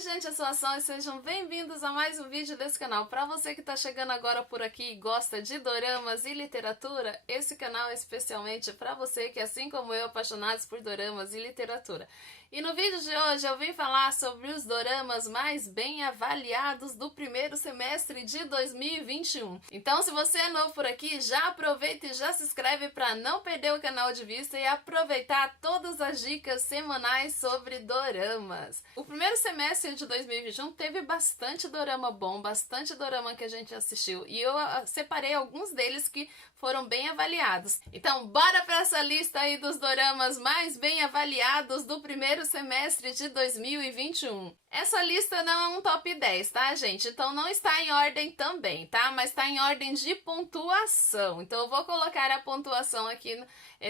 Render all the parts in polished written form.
Oi gente, eu sou a Sol e sejam bem-vindos a mais um vídeo desse canal. Pra você que tá chegando agora por aqui e gosta de doramas e literatura, esse canal é especialmente pra você que, assim como eu, apaixonados por doramas e literatura. E no vídeo de hoje eu vim falar sobre os doramas mais bem avaliados do primeiro semestre de 2021. Então, se você é novo por aqui, já aproveita e já se inscreve pra não perder o canal de vista e aproveitar todas as dicas semanais sobre doramas. O primeiro semestre de 2021 teve bastante dorama bom, bastante dorama que a gente assistiu, e eu separei alguns deles que foram bem avaliados. Então, bora para essa lista aí dos doramas mais bem avaliados do primeiro semestre de 2021. Essa lista não é um top 10, tá, gente? Então não está em ordem também, tá? Mas está em ordem de pontuação. Então eu vou colocar a pontuação aqui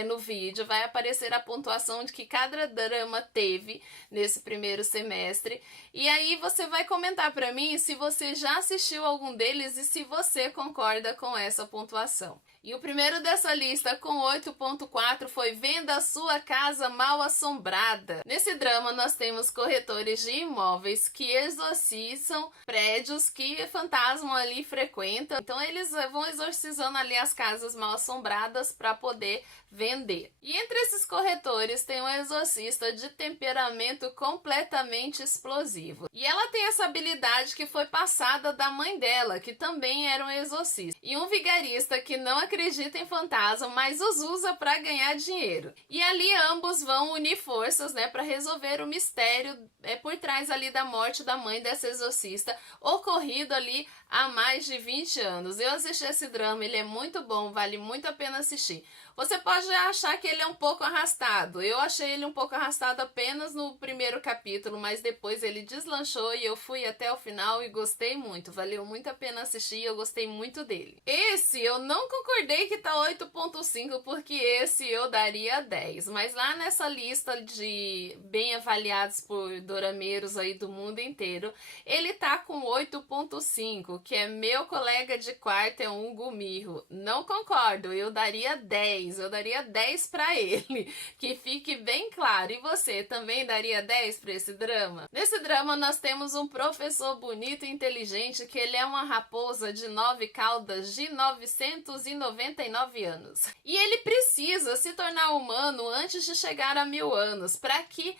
no vídeo. Vai aparecer a pontuação de que cada drama teve nesse primeiro semestre. E aí você vai comentar pra mim se você já assistiu algum deles e se você concorda com essa pontuação. E o primeiro dessa lista, com 8.4, foi Venda Sua Casa Mal Assombrada. Nesse drama nós temos corretores de imóveis que exorcizam prédios que fantasma ali frequentam. Então eles vão exorcizando ali as casas mal assombradas para poder vender. E entre esses corretores tem um exorcista de temperamento completamente explosivo. E ela tem essa habilidade que foi passada da mãe dela, que também era um exorcista. E um vigarista que não acredita em fantasma, mas os usa para ganhar dinheiro. E ali ambos vão unir forças, né, para resolver o mistério por trás ali da morte da mãe dessa exorcista, ocorrido ali há mais de 20 anos. Eu assisti esse drama, ele é muito bom, vale muito a pena assistir. Você pode achar que ele é um pouco arrastado. Eu achei ele um pouco arrastado apenas no primeiro capítulo, mas depois ele deslanchou e eu fui até o final e gostei muito. Valeu muito a pena assistir e eu gostei muito dele. Esse eu não concordei que tá 8.5, porque esse eu daria 10. Mas lá nessa lista de bem avaliados por dorameiros aí do mundo inteiro, ele tá com 8.5, que é Meu Colega de Quarto é um Gumirro. Não concordo, eu daria 10. Eu daria 10 pra ele, que fique bem claro. E você também daria 10 pra esse drama? Nesse drama nós temos um professor bonito e inteligente que ele é uma raposa de 9 caudas de 999 anos. E ele precisa se tornar humano antes de chegar a 1000 anos, para que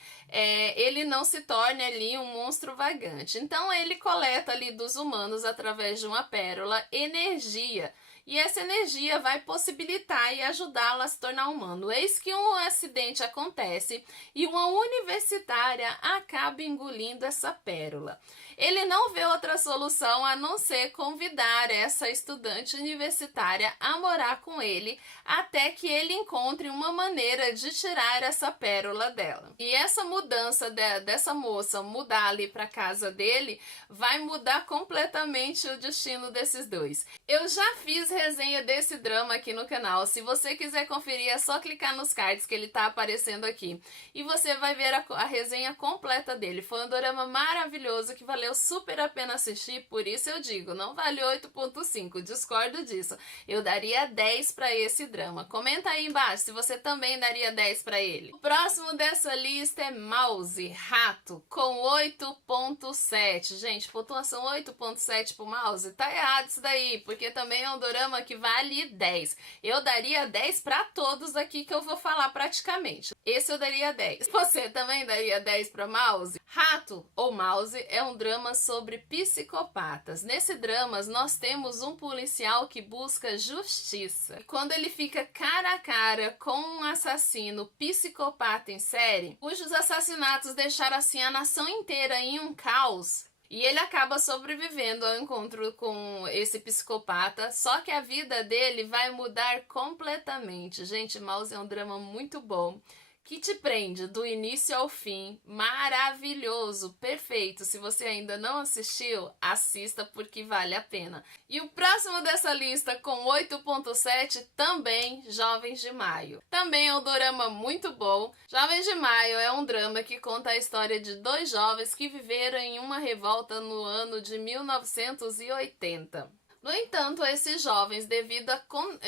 ele não se torne ali um monstro vagante. Então ele coleta ali dos humanos, através de uma pérola, energia. E essa energia vai possibilitar e ajudá-la a se tornar humano. Eis que um acidente acontece e uma universitária acaba engolindo essa pérola. Ele não vê outra solução a não ser convidar essa estudante universitária a morar com ele, até que ele encontre uma maneira de tirar essa pérola dela. E essa mudança dessa moça mudar ali para casa dele vai mudar completamente o destino desses dois. Eu já fiz resenha desse drama aqui no canal. Se você quiser conferir, é só clicar nos cards que ele tá aparecendo aqui. E você vai ver a resenha completa dele. Foi um drama maravilhoso que valeu super a pena assistir, por isso eu digo, não vale 8.5, discordo disso. Eu daria 10 para esse drama. Comenta aí embaixo se você também daria 10 para ele. O próximo dessa lista é Mouse, Rato, com 8.7. Gente, pontuação 8.7 pro Mouse, tá errado isso daí, porque também é um dorama que vale 10. Eu daria 10 para todos aqui que eu vou falar praticamente. Esse eu daria 10. Você também daria 10 para Mouse? Rato ou Mouse é um drama sobre psicopatas. Nesse drama nós temos um policial que busca justiça. E quando ele fica cara a cara com um assassino psicopata em série, cujos assassinatos deixaram assim a nação inteira em um caos, e ele acaba sobrevivendo ao encontro com esse psicopata, só que a vida dele vai mudar completamente. Gente, Mouse é um drama muito bom, que te prende do início ao fim, maravilhoso, perfeito. Se você ainda não assistiu, assista porque vale a pena. E o próximo dessa lista, com 8.7, também Jovens de Maio. Também é um dorama muito bom. Jovens de Maio é um drama que conta a história de dois jovens que viveram em uma revolta no ano de 1980. No entanto, esses jovens, devido a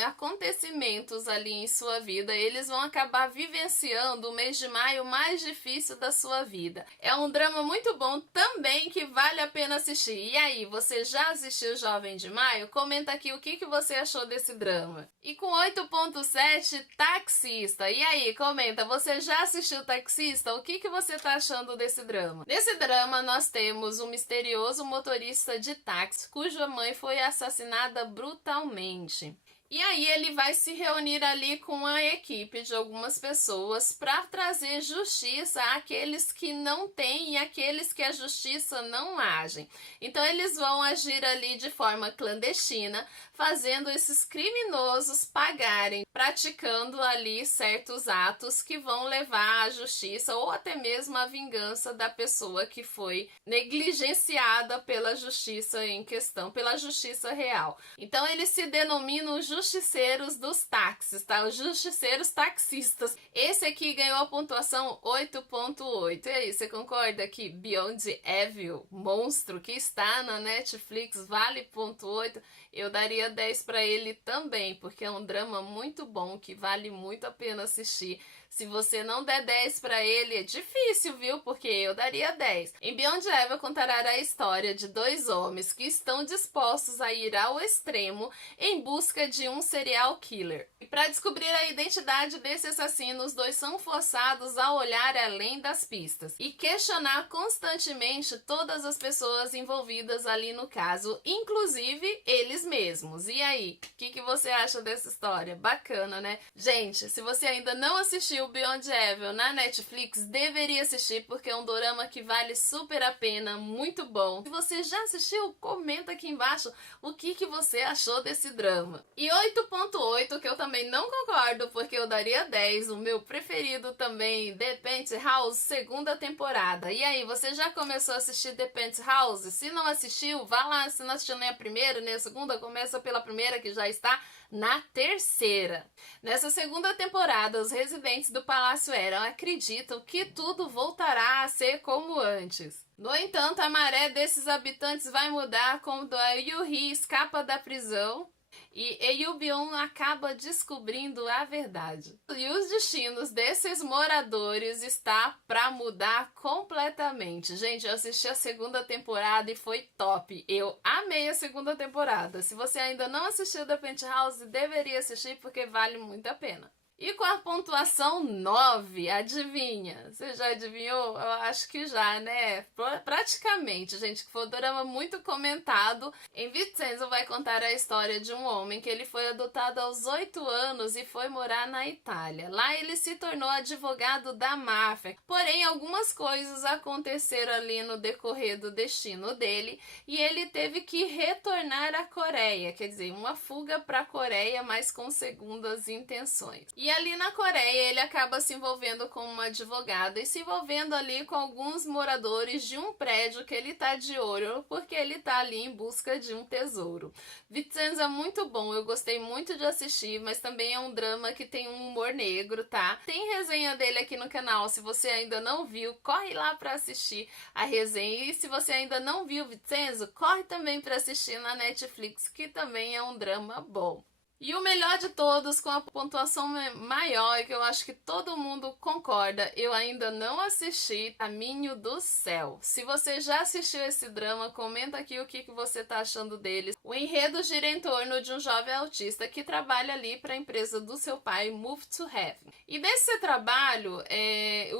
acontecimentos ali em sua vida, eles vão acabar vivenciando o mês de maio mais difícil da sua vida. É um drama muito bom, também bem que vale a pena assistir. E aí, você já assistiu Jovem de Maio? Comenta aqui o que você achou desse drama. E com 8.7, Taxista. E aí, comenta, você já assistiu Taxista? O que você tá achando desse drama? Nesse drama, nós temos um misterioso motorista de táxi, cuja mãe foi assassinada brutalmente. E aí ele vai se reunir ali com a equipe de algumas pessoas para trazer justiça àqueles que não têm e àqueles que a justiça não agem. Então eles vão agir ali de forma clandestina, fazendo esses criminosos pagarem, praticando ali certos atos que vão levar à justiça ou até mesmo à vingança da pessoa que foi negligenciada pela justiça em questão, pela justiça real. Então eles se denominam justiceiros dos táxis, tá? Os justiceiros taxistas. Esse aqui ganhou a pontuação 8.8. E aí, você concorda que Beyond Evil, monstro, que está na Netflix, vale 0.8? Eu daria 10 para ele também, porque é um drama muito bom, que vale muito a pena assistir. Se você não der 10 para ele, é difícil, viu? Porque eu daria 10. Em Beyond Evil contará a história de dois homens que estão dispostos a ir ao extremo em busca de um serial killer. E para descobrir a identidade desse assassino, os dois são forçados a olhar além das pistas e questionar constantemente todas as pessoas envolvidas ali no caso, inclusive eles mesmos. E aí, o que você acha dessa história? Bacana, né? Gente, se você ainda não assistiu Beyond Evil na Netflix, deveria assistir, porque é um dorama que vale super a pena, muito bom. Se você já assistiu, comenta aqui embaixo o que você achou desse drama. E 8.8, que eu também não concordo, porque eu daria 10, o meu preferido também, The Penthouse, segunda temporada. E aí, você já começou a assistir The Penthouse? Se não assistiu, vá lá, se não assistiu nem a primeira, nem a segunda, começa pela primeira, que já está na terceira. Nessa segunda temporada, os residentes do Palácio Eram acreditam que tudo voltará a ser como antes. No entanto, a maré desses habitantes vai mudar quando a Yuri escapa da prisão e Euyubion acaba descobrindo a verdade. E os destinos desses moradores está para mudar completamente. Gente, eu assisti a segunda temporada e foi top. Eu amei a segunda temporada. Se você ainda não assistiu The Penthouse, deveria assistir porque vale muito a pena. E com a pontuação 9, adivinha? Você já adivinhou? Eu acho que já, né? Praticamente, gente, que foi um drama muito comentado. Em Vincenzo vai contar a história de um homem que ele foi adotado aos 8 anos e foi morar na Itália. Lá ele se tornou advogado da máfia. Porém, algumas coisas aconteceram ali no decorrer do destino dele e ele teve que retornar à Coreia. Quer dizer, uma fuga para a Coreia, mas com segundas intenções. E ali na Coreia ele acaba se envolvendo com uma advogada e se envolvendo ali com alguns moradores de um prédio que ele tá de olho, porque ele tá ali em busca de um tesouro. Vincenzo é muito bom, eu gostei muito de assistir, mas também é um drama que tem um humor negro, tá? Tem resenha dele aqui no canal, se você ainda não viu, corre lá pra assistir a resenha. E se você ainda não viu Vincenzo, corre também pra assistir na Netflix, que também é um drama bom. E o melhor de todos, com a pontuação maior, e que eu acho que todo mundo concorda, eu ainda não assisti Caminho do Céu. Se você já assistiu esse drama, comenta aqui o que você tá achando dele. O enredo gira em torno de um jovem autista que trabalha ali para a empresa do seu pai, Move to Heaven. E nesse trabalho,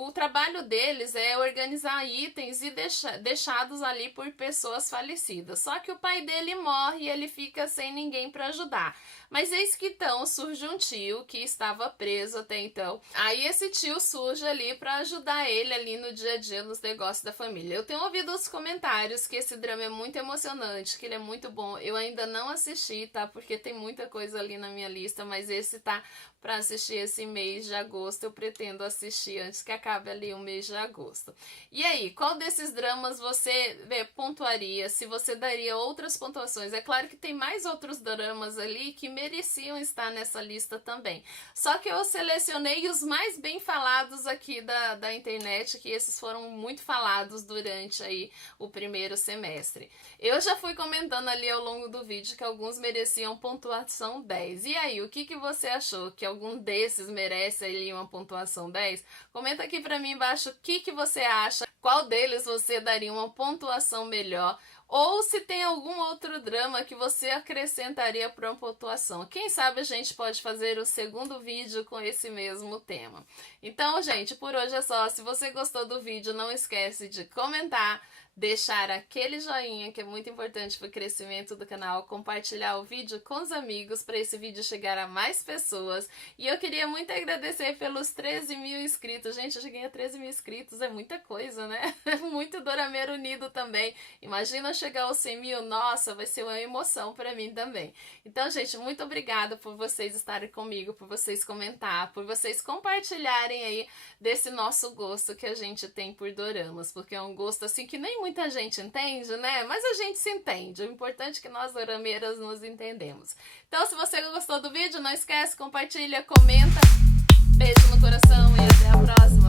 o trabalho deles é organizar itens e deixados ali por pessoas falecidas. Só que o pai dele morre e ele fica sem ninguém para ajudar. Mas eis que então surge um tio que estava preso até então. Aí esse tio surge ali para ajudar ele ali no dia a dia, nos negócios da família. Eu tenho ouvido os comentários que esse drama é muito emocionante, que ele é muito bom. Eu ainda não assisti, tá? Porque tem muita coisa ali na minha lista, mas esse tá para assistir esse mês de agosto. Eu pretendo assistir antes que acabe ali o mês de agosto. E aí, qual desses dramas você pontuaria? Se você daria outras pontuações? É claro que tem mais outros dramas ali que mereciam mereciam estar nessa lista também. Só que eu selecionei os mais bem falados aqui da internet, que esses foram muito falados durante aí o primeiro semestre. Eu já fui comentando ali ao longo do vídeo que alguns mereciam pontuação 10. E aí, o que você achou? Que algum desses merece ali uma pontuação 10? Comenta aqui pra mim embaixo o que você acha, qual deles você daria uma pontuação melhor, ou se tem algum outro drama que você acrescentaria para uma pontuação. Quem sabe a gente pode fazer o segundo vídeo com esse mesmo tema. Então, gente, por hoje é só. Se você gostou do vídeo, não esquece de comentar, deixar aquele joinha que é muito importante para o crescimento do canal, compartilhar o vídeo com os amigos para esse vídeo chegar a mais pessoas. E eu queria muito agradecer pelos 13 mil inscritos. Gente, eu cheguei a 13 mil inscritos, é muita coisa, né? Muito dorameiro unido também. Imagina chegar aos 100 mil, nossa, vai ser uma emoção para mim também. Então, gente, muito obrigada por vocês estarem comigo, por vocês comentar, por vocês compartilharem aí desse nosso gosto que a gente tem por doramas, porque é um gosto assim que nem muita gente entende, né? Mas a gente se entende. O importante é que nós dorameiras nos entendemos. Então, se você gostou do vídeo, não esquece, compartilha, comenta. Beijo no coração e até a próxima.